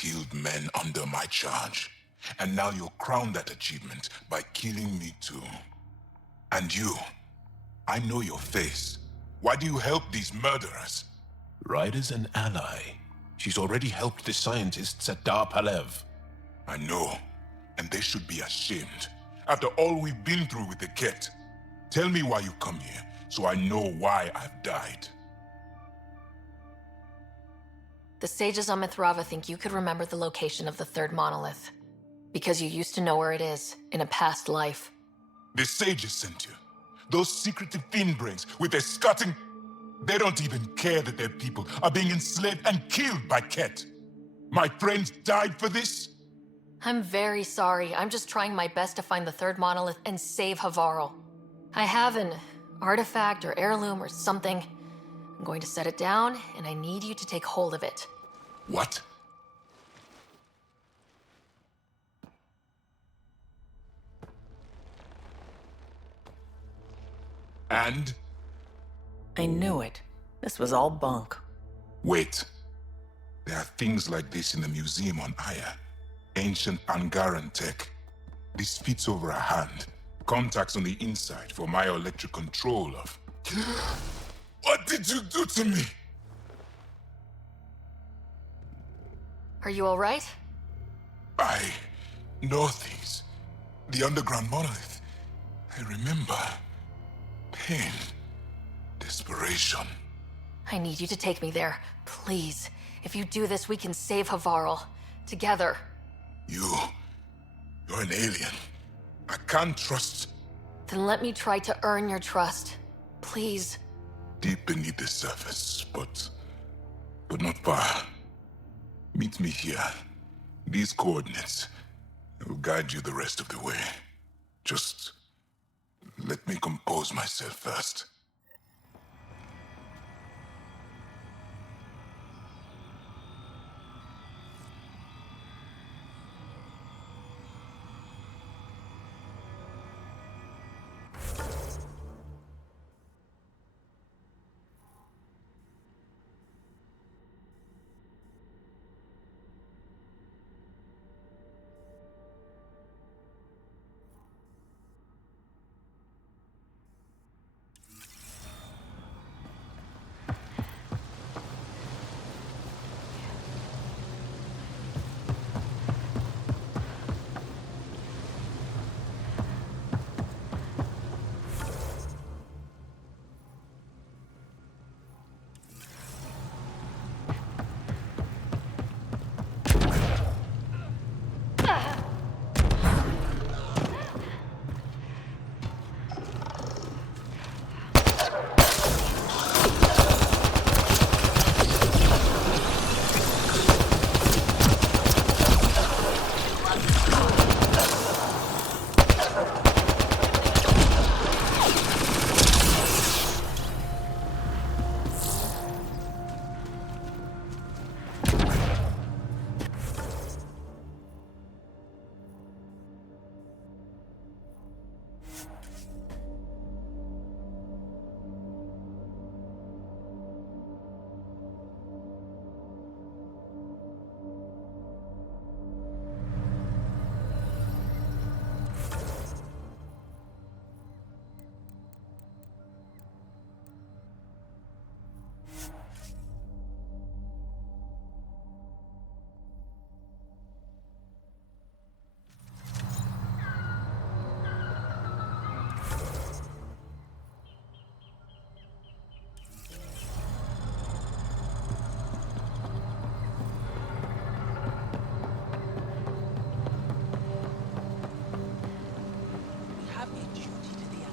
killed men under my charge. And now you'll crown that achievement by killing me too. And you, I know your face. Why do you help these murderers? Ryder's an ally. She's already helped the scientists at Dar Palev. I know, and they should be ashamed. After all we've been through with the Ket. Tell me why you come here, so I know why I've died. The sages on Mithrava think you could remember the location of the third monolith. Because you used to know where it is, in a past life. The sages sent you. Those secretive fiend brains with their scutting... They don't even care that their people are being enslaved and killed by Ket. My friends died for this? I'm very sorry. I'm just trying my best to find the third monolith and save Havarl. I have an artifact or heirloom or something. I'm going to set it down, and I need you to take hold of it. What? And? I knew it. This was all bunk. Wait. There are things like this in the museum on Aya. Ancient Angaran tech. This fits over a hand. Contacts on the inside for myoelectric control of... What did you do to me? Are you all right? I know things. The underground monolith. I remember. Pain. Desperation. I need you to take me there. Please. If you do this, we can save Havarl. Together. You're an alien. I can't trust... Then let me try to earn your trust. Please. Deep beneath the surface, but not far. Meet me here. These coordinates. I will guide you the rest of the way. Just let me compose myself first.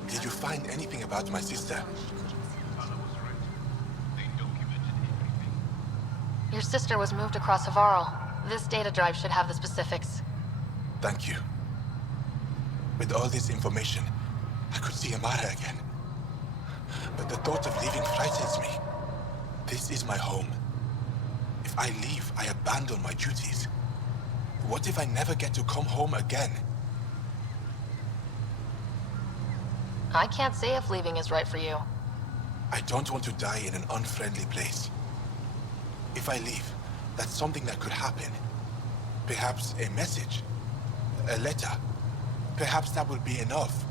Did you find anything about my sister? Your sister was moved across Havarl. This data drive should have the specifics. Thank you. With all this information, I could see Amara again. But the thought of leaving frightens me. This is my home. If I leave, I abandon my duties. What if I never get to come home again? I can't say if leaving is right for you. I don't want to die in an unfriendly place. If I leave, that's something that could happen. Perhaps a message, a letter. Perhaps that will be enough.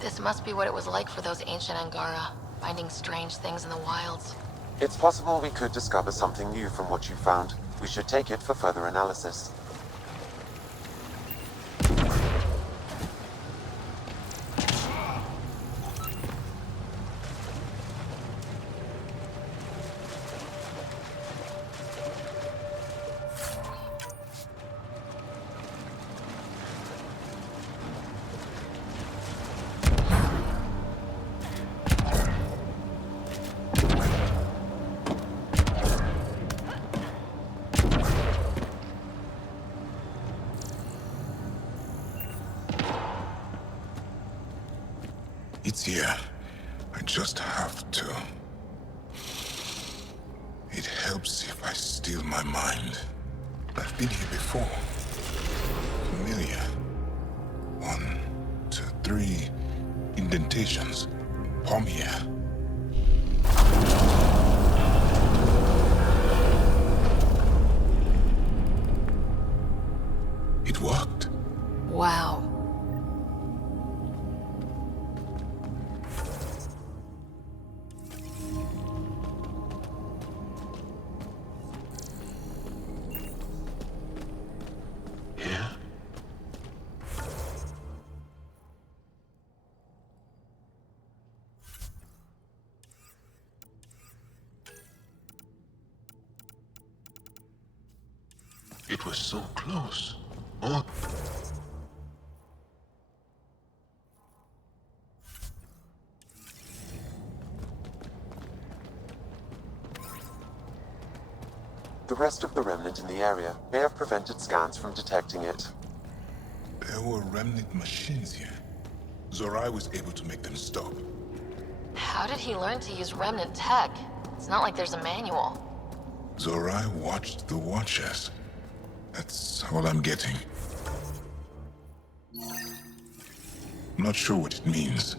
This must be what it was like for those ancient Angara, finding strange things in the wilds. It's possible we could discover something new from what you found. We should take it for further analysis. It's here. I just have to. It helps if I still my mind. I've been here before. Familiar. 1, 2, 3 indentations. Palm here. It worked. Wow. It was so close. Oh. The rest of the remnant in the area may have prevented scans from detecting it. There were remnant machines here. Zorai was able to make them stop. How did he learn to use remnant tech? It's not like there's a manual. Zorai watched the Watchers. That's all I'm getting. Not sure what it means.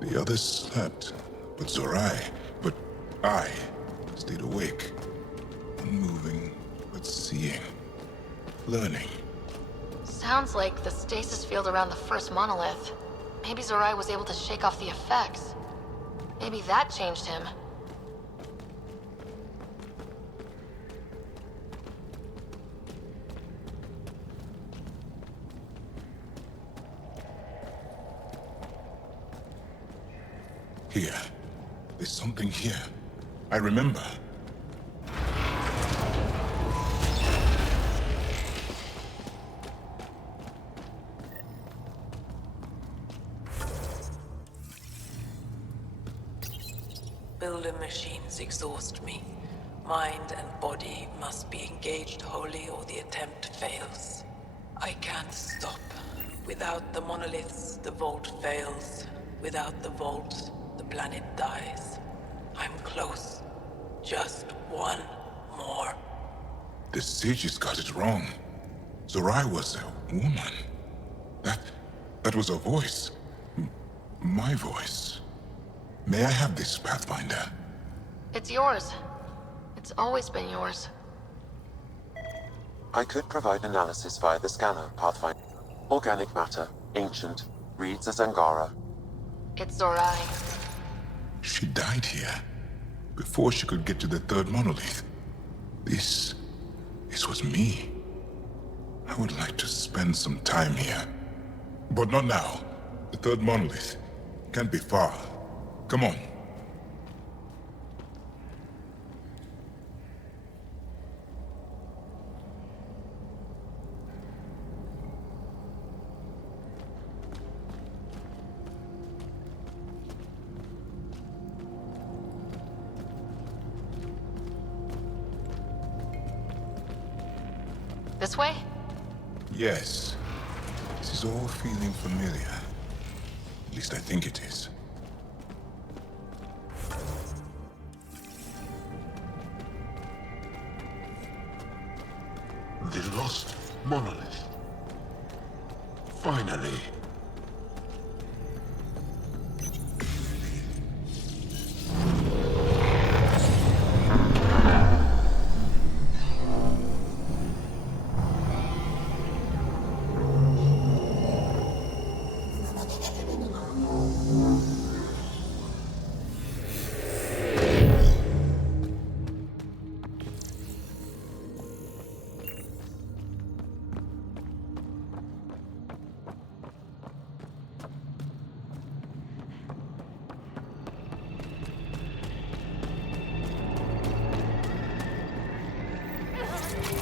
The others slept, but I stayed awake. Unmoving, but seeing. Learning. Sounds like the stasis field around the first monolith. Maybe Zorai was able to shake off the effects. Maybe that changed him. Here. There's something here. I remember. Builder machines exhaust me. Mind and body must be engaged wholly or the attempt fails. I can't stop. Without the monoliths, the vault fails. Without the vault, the planet dies. I'm close. Just one more. The sages got it wrong. Zorai was a woman. That was a voice. My voice. May I have this, Pathfinder? It's yours. It's always been yours. I could provide analysis via the scanner, Pathfinder. Organic matter, ancient, reads as Angara. It's Zorai. She died here. Before she could get to the third monolith. This was me. I would like to spend some time here. But not now. The third monolith can't be far. Come on. This way? Yes. This is all feeling familiar. At least I think it is. The lost monolith. Finally.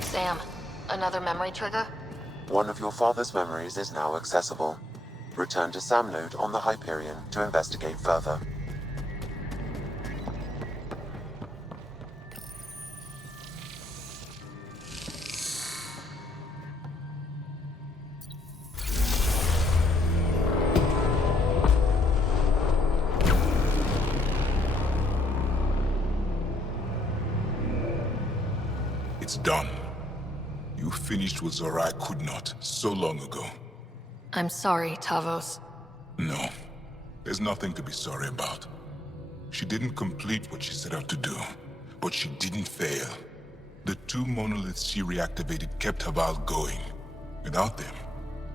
Sam, another memory trigger? One of your father's memories is now accessible. Return to Sam Node on the Hyperion to investigate further. It's done. You finished what Zorai could not so long ago. I'm sorry, Tavos. No, there's nothing to be sorry about. She didn't complete what she set out to do, but she didn't fail. The two monoliths she reactivated kept Haval going. Without them,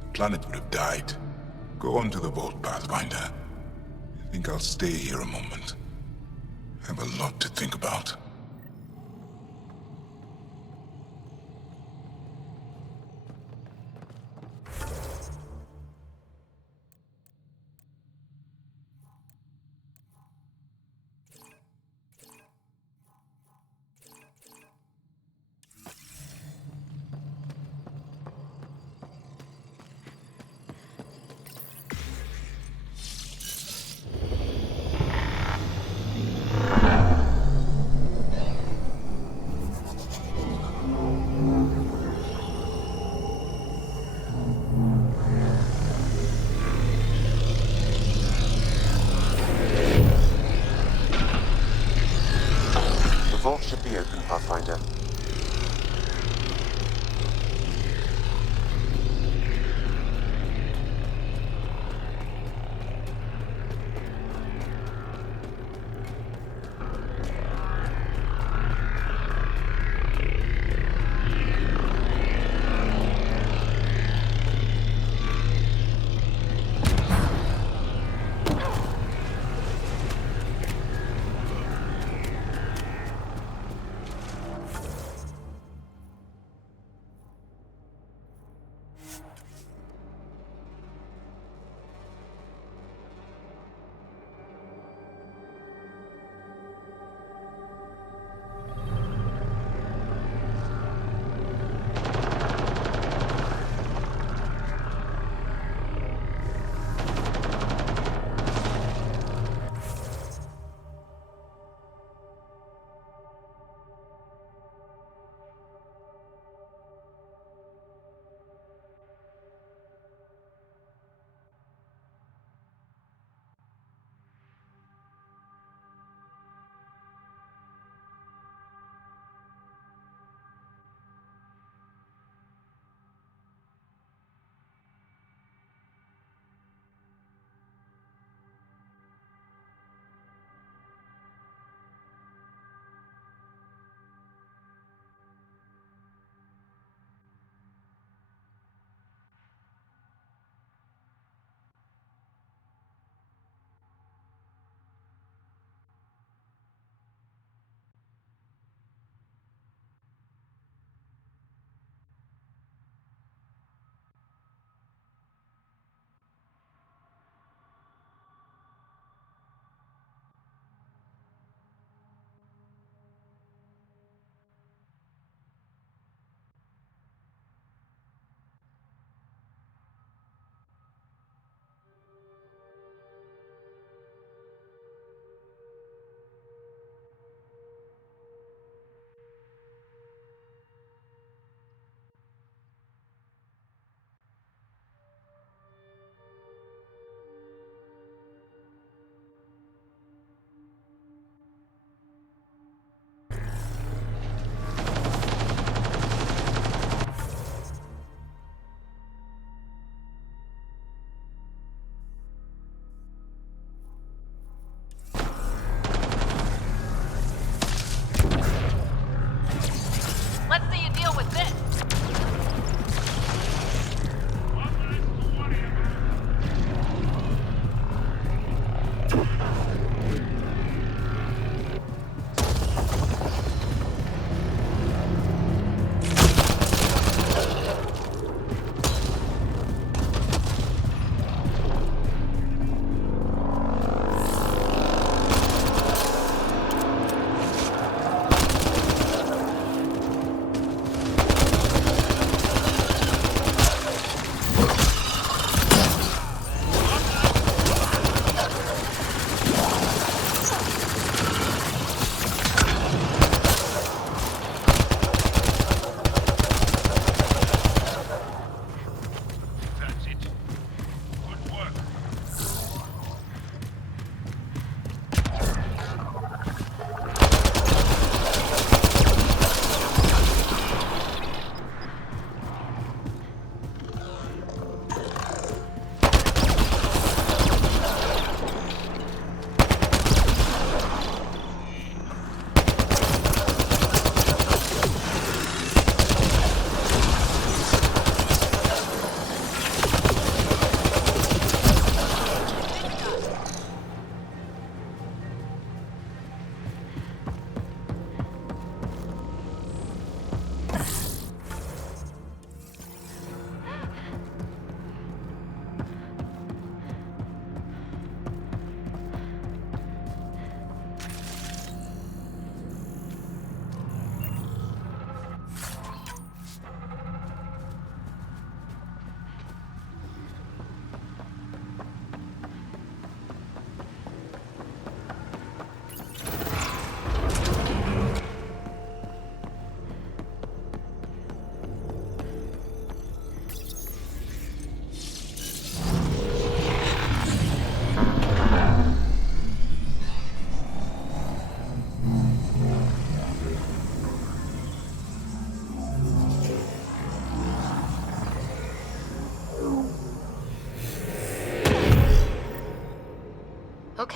the planet would have died. Go on to the vault, Pathfinder. I think I'll stay here a moment. I have a lot to think about. vault should be open, Pathfinder.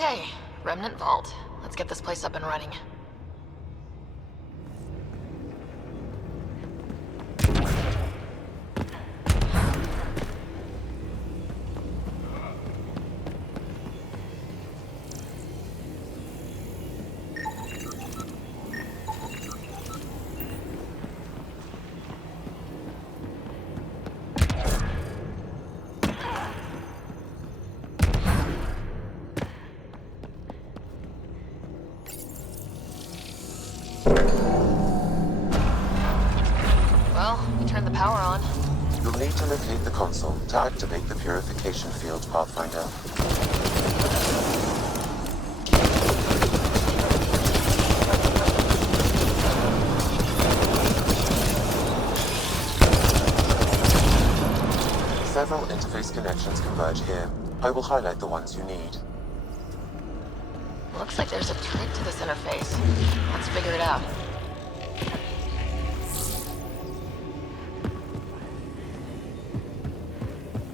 Okay, Remnant Vault. Let's get this place up and running. Turn the power on. You'll need to locate the console to activate the purification field, Pathfinder. Several interface connections converge here. I will highlight the ones you need. Looks like there's a trick to this interface. Let's figure it out.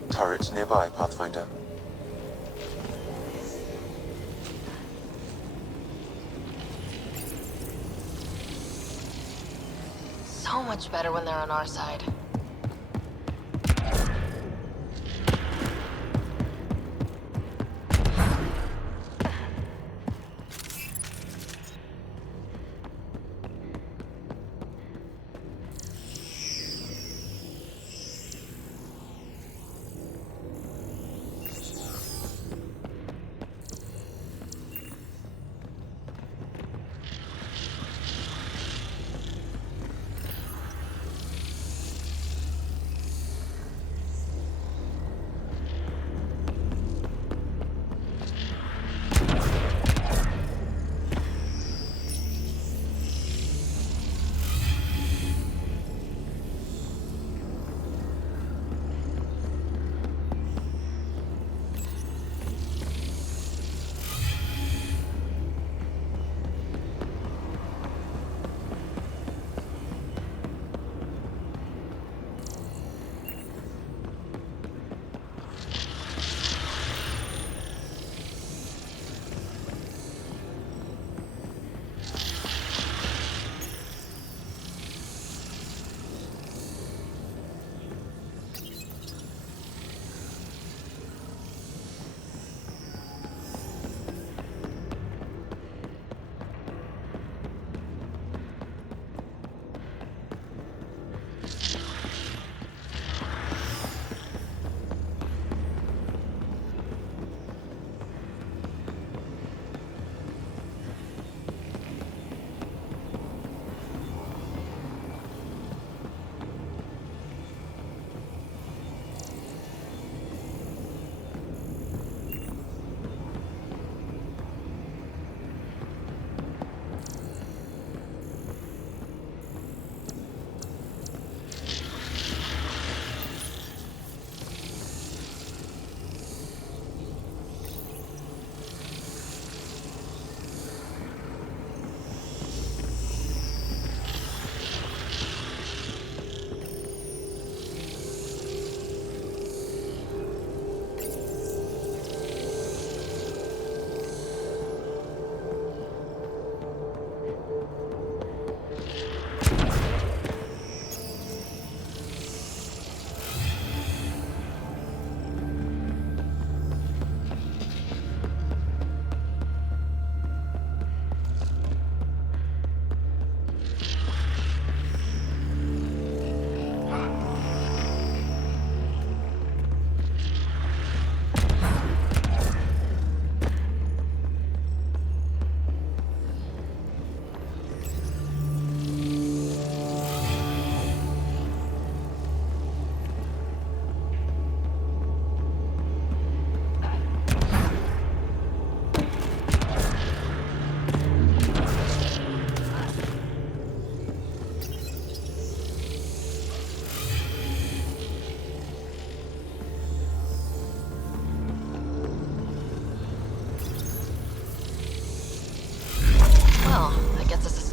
Turret nearby, Pathfinder. So much better when they're on our side.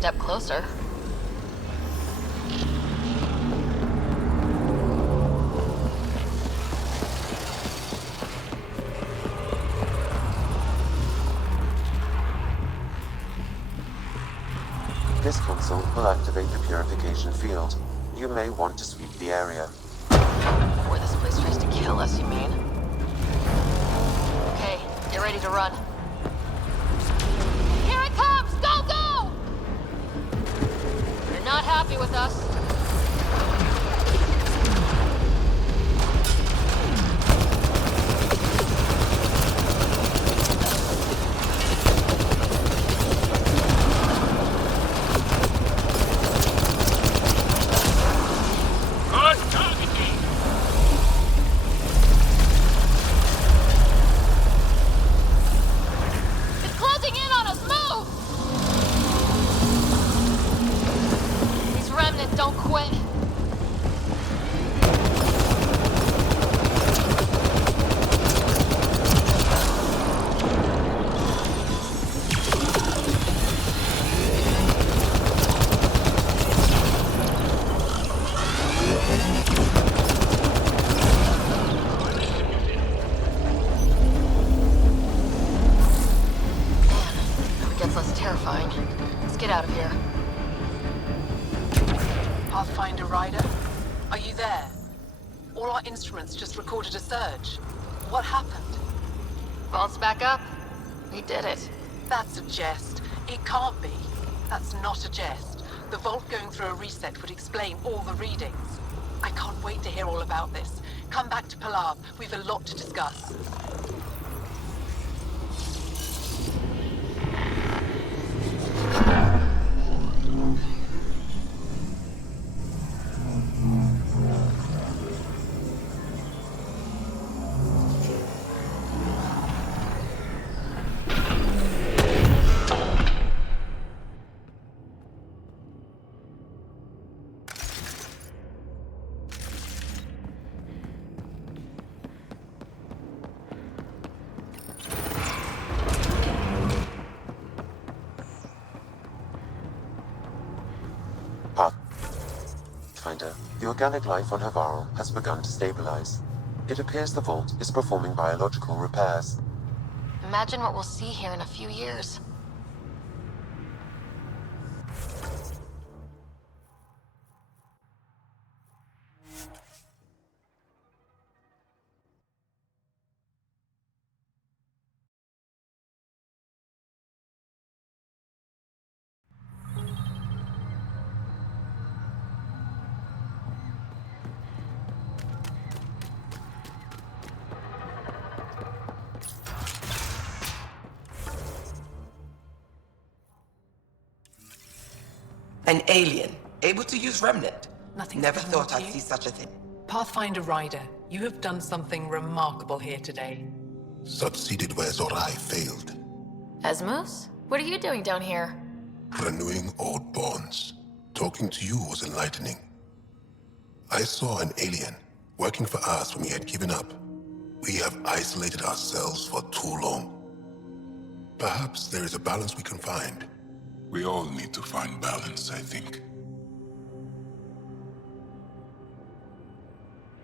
Step closer. This console will activate the purification field. You may want to sweep the area. Before this place tries to kill us, you mean? Okay, get ready to run. Here it comes! Go, go! You're not happy with us. Don't quit. Man, it gets less terrifying. Let's get out of here. Pathfinder Rider? Are you there? All our instruments just recorded a surge. What happened? Vault's back up. We did it. That's a jest. It can't be. That's not a jest. The vault going through a reset would explain all the readings. I can't wait to hear all about this. Come back to Palav. We've a lot to discuss. Pathfinder, the organic life on Havarl has begun to stabilize. It appears the vault is performing biological repairs. Imagine what we'll see here in a few years. An alien, able to use Remnant. Nothing's Never wrong thought with I'd you. see such a thing. Pathfinder Rider, you have done something remarkable here today. Succeeded where Zorai failed. Esmus? What are you doing down here? Renewing old bonds. Talking to you was enlightening. I saw an alien working for us when we had given up. We have isolated ourselves for too long. Perhaps there is a balance we can find. We all need to find balance, I think.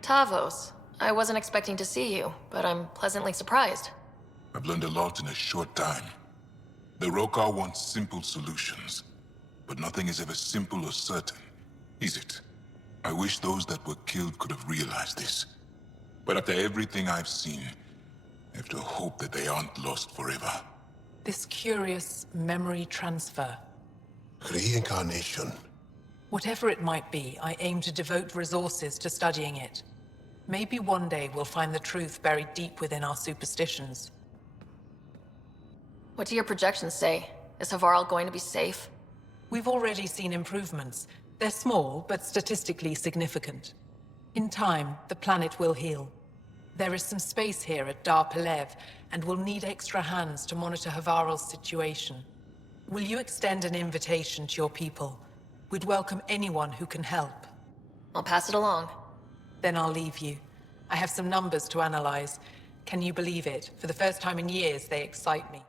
Tavos, I wasn't expecting to see you, but I'm pleasantly surprised. I've learned a lot in a short time. The Rokar wants simple solutions, but nothing is ever simple or certain, is it? I wish those that were killed could have realized this. But after everything I've seen, I have to hope that they aren't lost forever. This curious memory transfer. Reincarnation. Whatever it might be, I aim to devote resources to studying it. Maybe one day we'll find the truth buried deep within our superstitions. What do your projections say? Is Havarl going to be safe? We've already seen improvements. They're small, but statistically significant. In time, the planet will heal. There is some space here at Dar Pelev, and we'll need extra hands to monitor Havarl's situation. Will you extend an invitation to your people? We'd welcome anyone who can help. I'll pass it along. Then I'll leave you. I have some numbers to analyze. Can you believe it? For the first time in years, they excite me.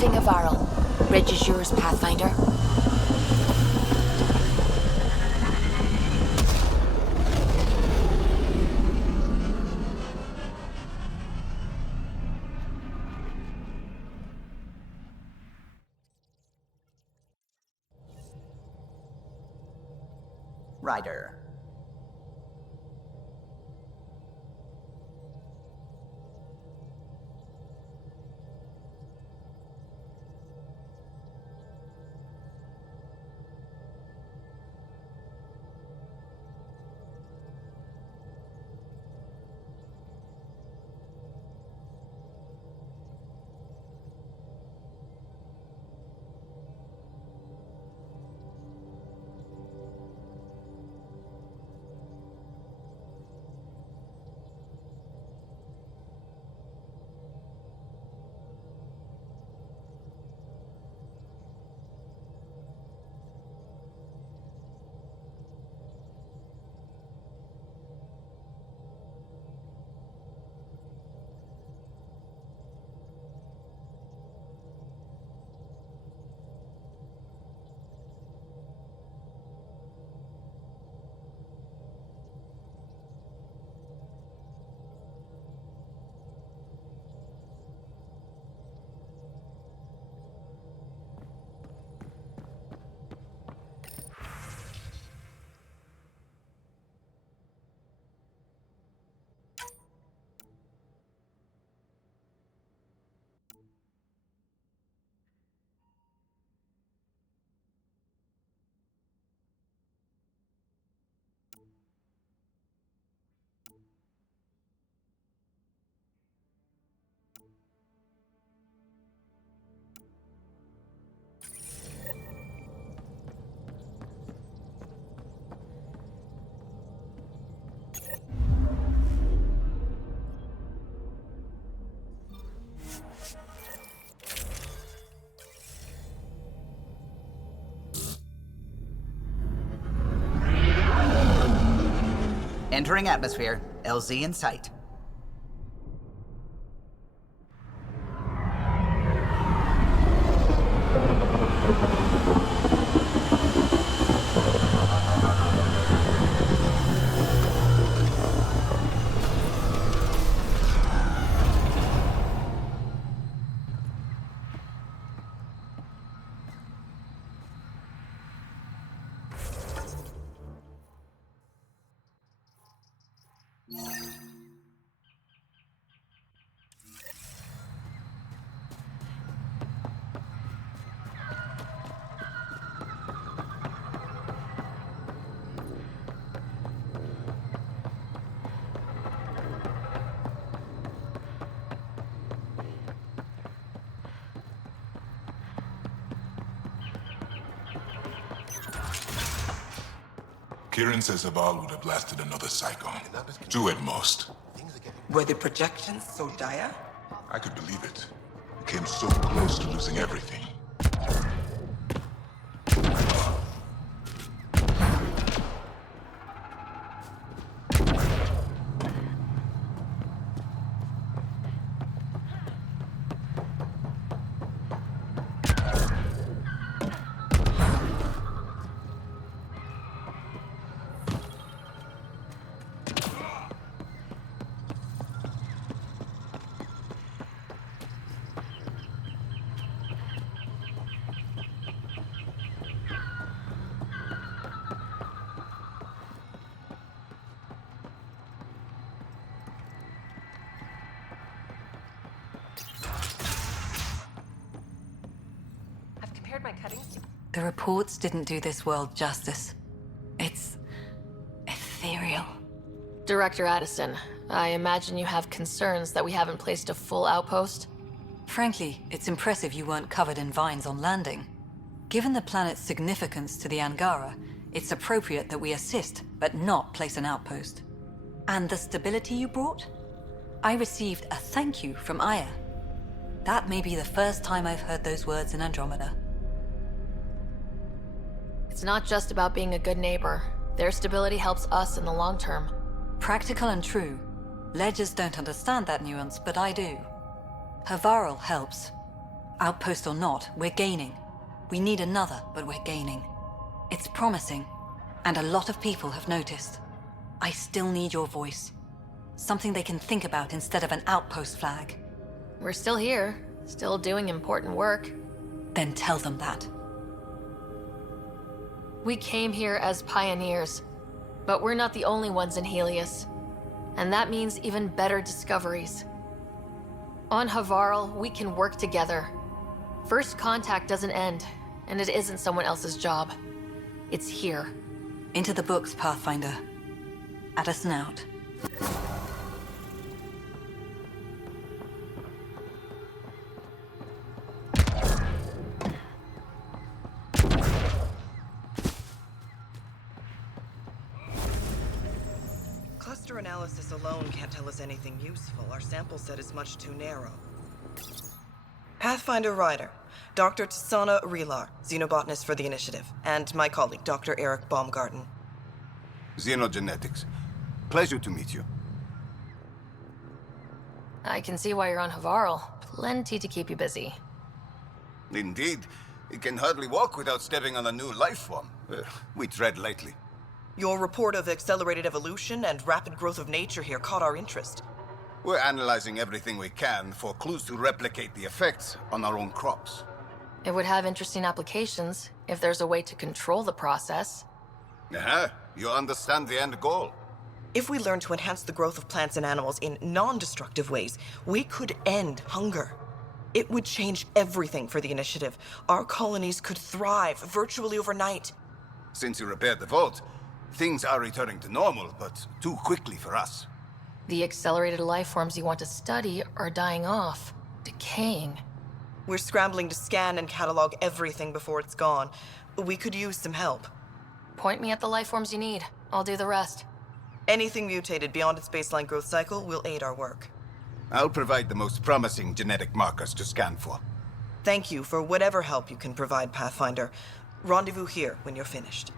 Leaving Avaril. Bridge is yours, Pathfinder. Ryder. Entering atmosphere. LZ in sight. Kieran says Aval would have lasted another cycle. 2 at most. Were the projections so dire? I could believe it. We came so close to losing everything. The reports didn't do this world justice. It's ethereal. Director Addison, I imagine you have concerns that we haven't placed a full outpost? Frankly, it's impressive you weren't covered in vines on landing. Given the planet's significance to the Angara, it's appropriate that we assist, but not place an outpost. And the stability you brought? I received a thank you from Aya. That may be the first time I've heard those words in Andromeda. It's not just about being a good neighbor. Their stability helps us in the long term. Practical and true. Ledgers don't understand that nuance, but I do. Havarl helps. Outpost or not, we're gaining. We need another, but we're gaining. It's promising, and a lot of people have noticed. I still need your voice. Something they can think about instead of an outpost flag. We're still here, still doing important work. Then tell them that. We came here as pioneers, but we're not the only ones in Helios. And that means even better discoveries. On Havarl, we can work together. First contact doesn't end, and it isn't someone else's job. It's here. Into the books, Pathfinder. At us and out. Cluster analysis alone can't tell us anything useful. Our sample set is much too narrow. Pathfinder Ryder, Dr. Tsana Relar, xenobotanist for the Initiative, and my colleague, Dr. Eric Baumgarten. Xenogenetics. Pleasure to meet you. I can see why you're on Havarl. Plenty to keep you busy. Indeed. It can hardly walk without stepping on a new life form. We tread lightly. Your report of accelerated evolution and rapid growth of nature here caught our interest. We're analyzing everything we can for clues to replicate the effects on our own crops. It would have interesting applications if there's a way to control the process. You understand the end goal. If we learn to enhance the growth of plants and animals in non-destructive ways, we could end hunger. It would change everything for the Initiative. Our colonies could thrive virtually overnight. Since you repaired the vault, things are returning to normal, but too quickly for us. The accelerated life forms you want to study are dying off, decaying. We're scrambling to scan and catalog everything before it's gone. We could use some help. Point me at the life forms you need. I'll do the rest. Anything mutated beyond its baseline growth cycle will aid our work. I'll provide the most promising genetic markers to scan for. Thank you for whatever help you can provide, Pathfinder. Rendezvous here when you're finished.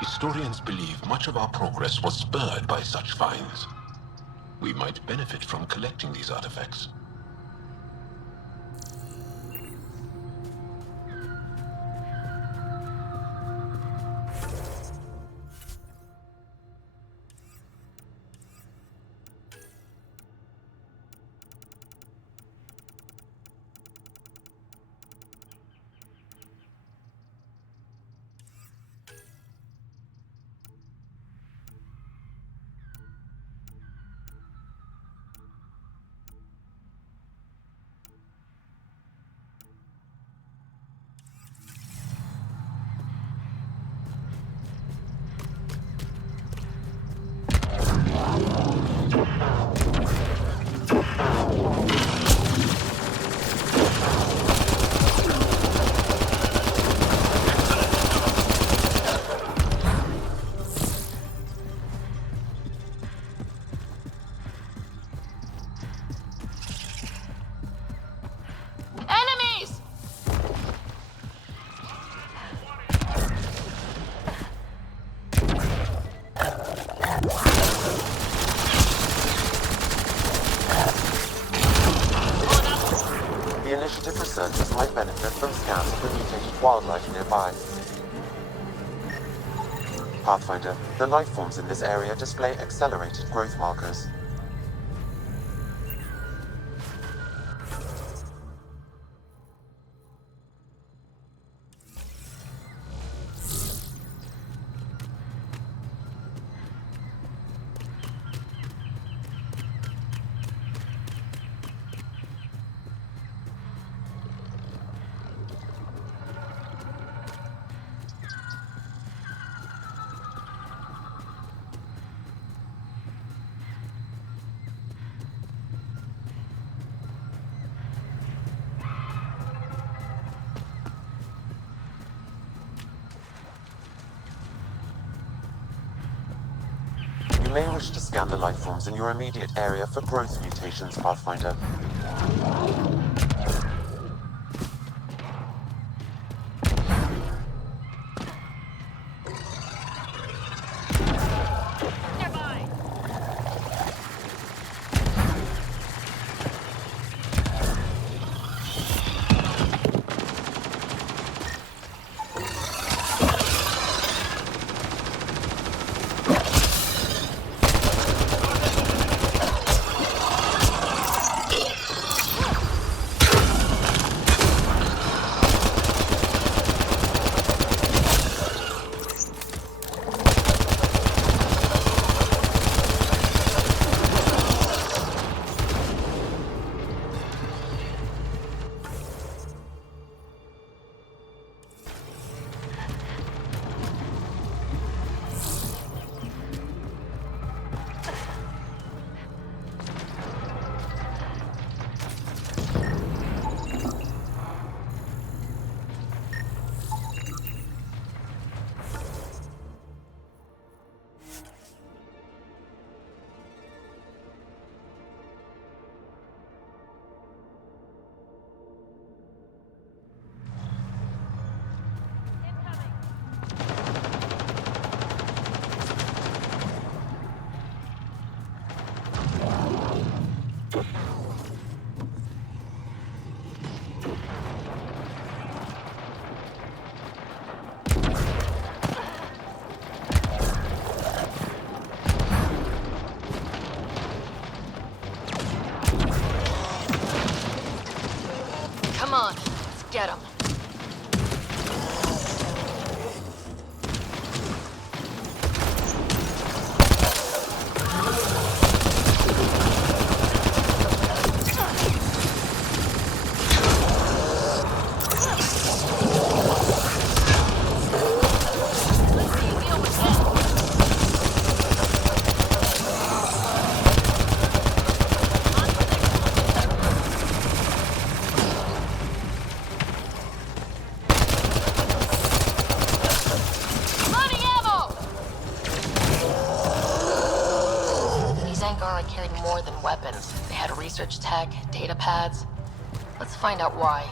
Historians believe much of our progress was spurred by such finds. We might benefit from collecting these artifacts. might benefit from scans of the mutated wildlife nearby. Pathfinder, the life forms in this area display accelerated growth markers. You may wish to scan the life forms in your immediate area for growth mutations, Pathfinder. Come on, let's get him. Carried more than weapons. They had research tech, data pads. Let's find out why.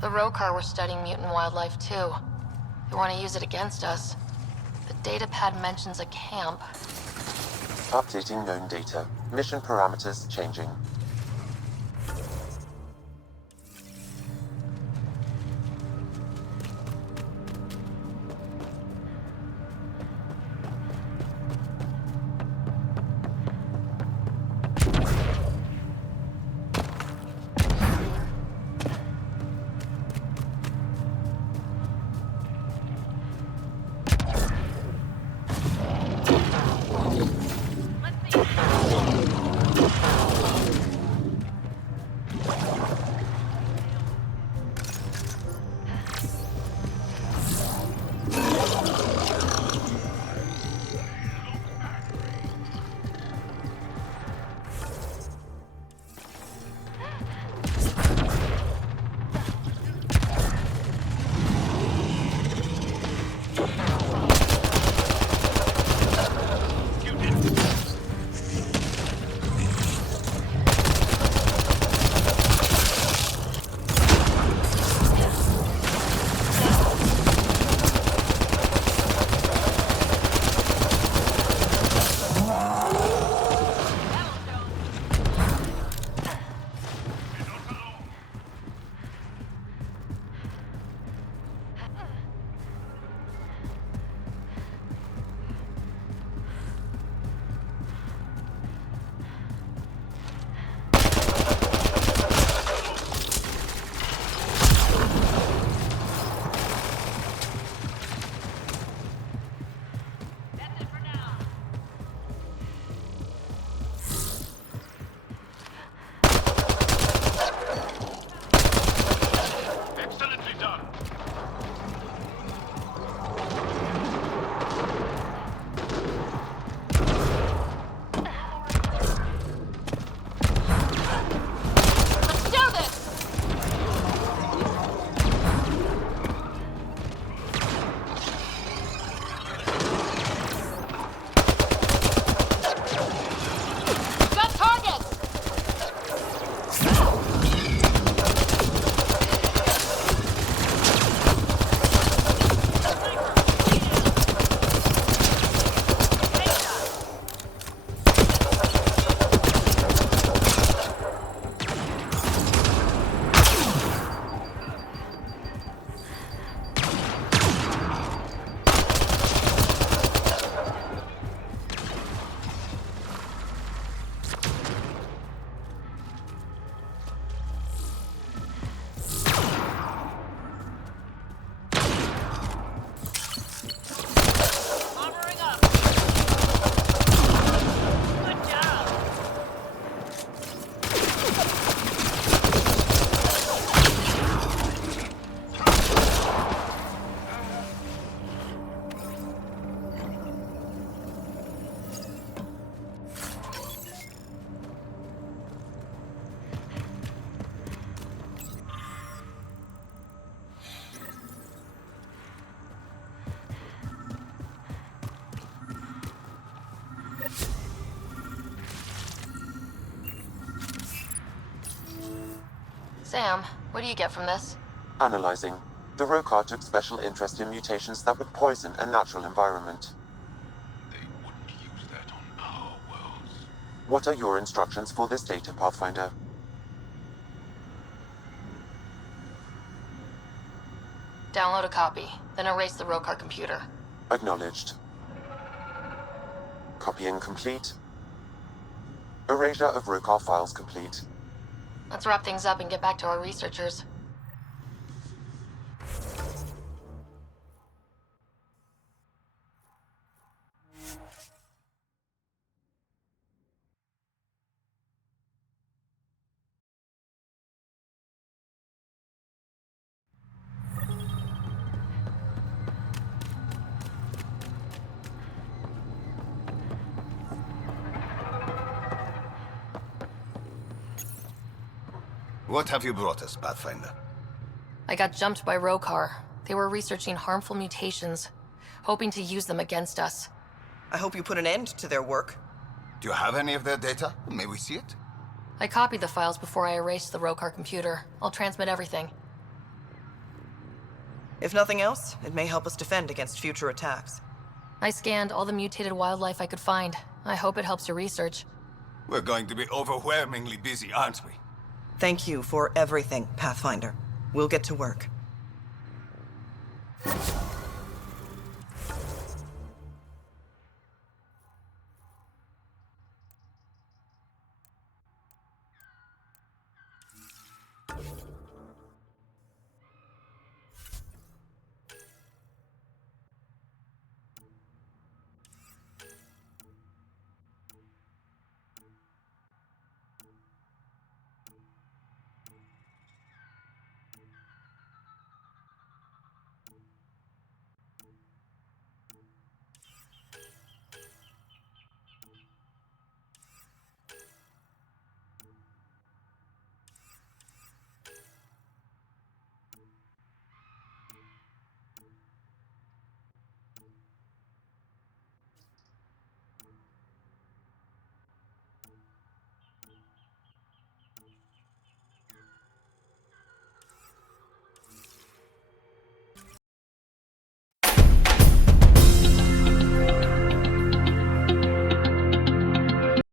The Rokar were studying mutant wildlife too. They want to use it against us. The datapad mentions a camp. Updating known data. Mission parameters changing. Sam, what do you get from this? Analyzing. The Rokar took special interest in mutations that would poison a natural environment. They wouldn't use that on our worlds. What are your instructions for this data, Pathfinder? Download a copy, then erase the Rokar computer. Acknowledged. Copying complete. Erasure of Rokar files complete. Let's wrap things up and get back to our researchers. What have you brought us, Pathfinder? I got jumped by Rokar. They were researching harmful mutations, hoping to use them against us. I hope you put an end to their work. Do you have any of their data? May we see it? I copied the files before I erased the Rokar computer. I'll transmit everything. If nothing else, it may help us defend against future attacks. I scanned all the mutated wildlife I could find. I hope it helps your research. We're going to be overwhelmingly busy, aren't we? Thank you for everything, Pathfinder. We'll get to work.